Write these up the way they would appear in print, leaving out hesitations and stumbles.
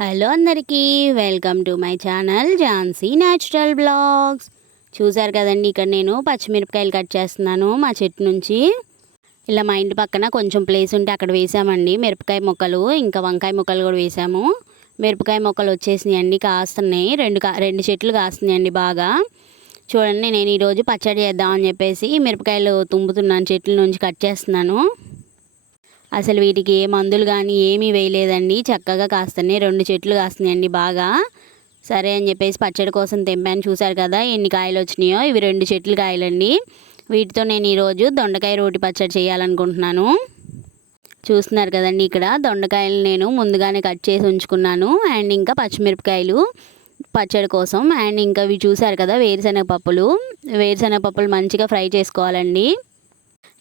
Hello అందరికీ, welcome to my channel Jhansi natural blogs. చూసారు కదండి, ఇక్కడ నేను పచ్చిమిరపకాయలు కట్ చేస్తున్నాను మా చెట్టు నుంచి. ఇలా మా ఇంటి పక్కన కొంచెం ప్లేస్ ఉంటే అక్కడ వేసామండి మిరపకాయ మొక్కలు, ఇంకా వంకాయ మొక్కలు కూడా వేసాము. మిరపకాయ మొక్కలు వచ్చేసినాయండి, కాస్తున్నాయి. రెండు చెట్లు కాస్తున్నాయండి బాగా. చూడండి, నేను ఈరోజు పచ్చడి చేద్దామని చెప్పేసి మిరపకాయలు తుంపుతున్నాను, చెట్ల నుంచి కట్ చేస్తున్నాను. అసలు వీటికి ఏ మందులు కానీ ఏమీ వేయలేదండి, చక్కగా కాస్తున్నాయి. 2 చెట్లు కాస్తున్నాయండి బాగా. సరే అని చెప్పేసి పచ్చడి కోసం తెంపాను. చూసారు కదా ఎన్ని కాయలు వచ్చినాయో. ఇవి 2 చెట్లు కాయలండి. వీటితో నేను ఈరోజు దొండకాయ రోటి పచ్చడి చేయాలనుకుంటున్నాను. చూస్తున్నారు కదండి, ఇక్కడ దొండకాయలు నేను ముందుగానే కట్ చేసి ఉంచుకున్నాను. అండ్ ఇంకా పచ్చిమిరపకాయలు పచ్చడి కోసం. అండ్ ఇంకా ఇవి చూసారు కదా వేరుశనగ పప్పులు మంచిగా ఫ్రై చేసుకోవాలండి.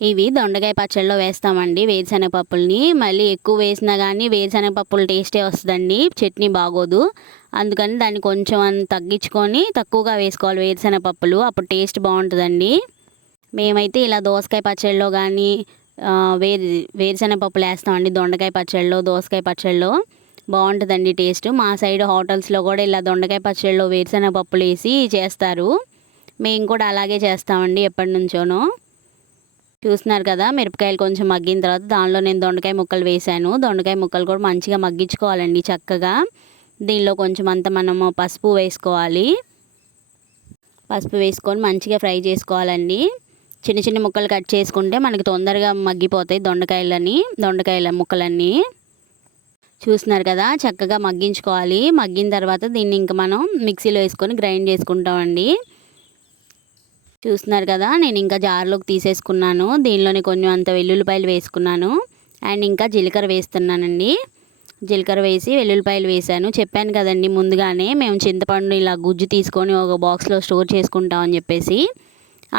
ఇవి దొండకాయ పచ్చడిలో వేస్తామండి వేరుశనగపప్పుల్ని. మళ్ళీ ఎక్కువ వేసినా కానీ వేరుశనగపప్పుల టేస్టే వస్తుందండి, చట్నీ బాగోదు. అందుకని దాన్ని కొంచెం తగ్గించుకొని తక్కువగా వేసుకోవాలి వేరుశనగపప్పులు, అప్పుడు టేస్ట్ బాగుంటుందండి. మేమైతే ఇలా దోసకాయ పచ్చడిలో కానీ వేరుశనగపప్పులు వేస్తామండి. దొండకాయ పచ్చడిలో, దోసకాయ పచ్చడిలో బాగుంటుందండి టేస్ట్. మా సైడ్ హోటల్స్లో కూడా ఇలా దొండకాయ పచ్చడిలో వేరుశనగపప్పులు వేసి చేస్తారు. మేము కూడా అలాగే చేస్తామండి ఎప్పటి నుంచోనో. చూస్తున్నారు కదా, మిరపకాయలు కొంచెం మగ్గిన తర్వాత దానిలో నేను దొండకాయ ముక్కలు వేసాను. దొండకాయ ముక్కలు కూడా మంచిగా మగ్గించుకోవాలండి చక్కగా. దీనిలో కొంచెం అంత మనము పసుపు వేసుకోవాలి. పసుపు వేసుకొని మంచిగా ఫ్రై చేసుకోవాలండి. చిన్న చిన్న ముక్కలు కట్ చేసుకుంటే మనకి తొందరగా మగ్గిపోతాయి దొండకాయల ముక్కలన్నీ. చూస్తున్నారు కదా, చక్కగా మగ్గించుకోవాలి. మగ్గిన తర్వాత దీన్ని ఇంకా మనం మిక్సీలో వేసుకొని గ్రైండ్ చేసుకుంటామండి. చూస్తున్నారు కదా, నేను ఇంకా జార్లోకి తీసేసుకున్నాను. దీనిలోనే కొంచెం అంత వెల్లుల్లిపాయలు వేసుకున్నాను. అండ్ ఇంకా జీలకర్ర వేస్తున్నానండి. జీలకర్ర వేసి వెల్లుల్లిపాయలు వేసాను. చెప్పాను కదండి ముందుగానే, మేము చింతపండు ఇలా గుజ్జు తీసుకొని ఒక బాక్స్లో స్టోర్ చేసుకుంటామని చెప్పేసి.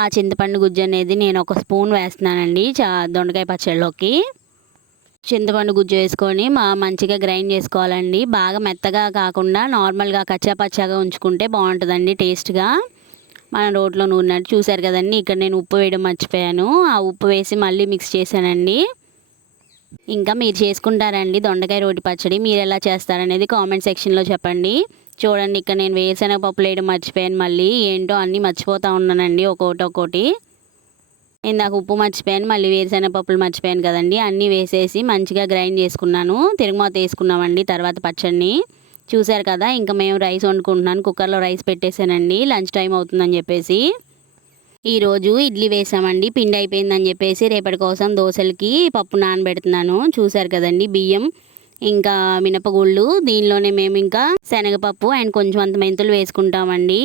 ఆ చింతపండు గుజ్జు అనేది నేను 1 స్పూన్ వేస్తున్నానండి దొండకాయ పచ్చడిలోకి. చింతపండు గుజ్జు వేసుకొని మంచిగా గ్రైండ్ చేసుకోవాలండి. బాగా మెత్తగా కాకుండా నార్మల్గా కచ్చాపచ్చాగా ఉంచుకుంటే బాగుంటుందండి టేస్ట్గా. మనం రోట్లో నూరినట్టు. చూసారు కదండి, ఇక్కడ నేను ఉప్పు వేయడం మర్చిపోయాను. ఆ ఉప్పు వేసి మళ్ళీ మిక్స్ చేశానండి. ఇంకా మీరు చేసుకుంటారండి దొండకాయ రోటి పచ్చడి, మీరు ఎలా చేస్తారనేది కామెంట్ సెక్షన్లో చెప్పండి. చూడండి, ఇక్కడ నేను వేరుశనగ పప్పులు వేయడం మర్చిపోయాను. మళ్ళీ ఏంటో అన్నీ మర్చిపోతూ ఉన్నానండి ఒక్కొక్కటి. ఇందాక ఉప్పు మర్చిపోయాను, మళ్ళీ వేరుశనగ పప్పులు మర్చిపోయాను కదండి. అన్నీ వేసేసి మంచిగా గ్రైండ్ చేసుకున్నాను. తిరగమాత వేసుకున్నామండి తర్వాత పచ్చడిని. చూసారు కదా, ఇంకా మేము రైస్ వండుకుంటున్నాను. కుక్కర్లో రైస్ పెట్టేశానండి, లంచ్ టైం అవుతుందని చెప్పేసి. ఈరోజు ఇడ్లీ వేసామండి, పిండి అయిపోయిందని చెప్పేసి రేపటి కోసం దోశలకి పప్పు నానబెడుతున్నాను. చూసారు కదండి, బియ్యం ఇంకా మినపగుళ్ళు. దీనిలోనే మేము ఇంకా శనగపప్పు అండ్ కొంచెం అంత మెంతులు వేసుకుంటామండి.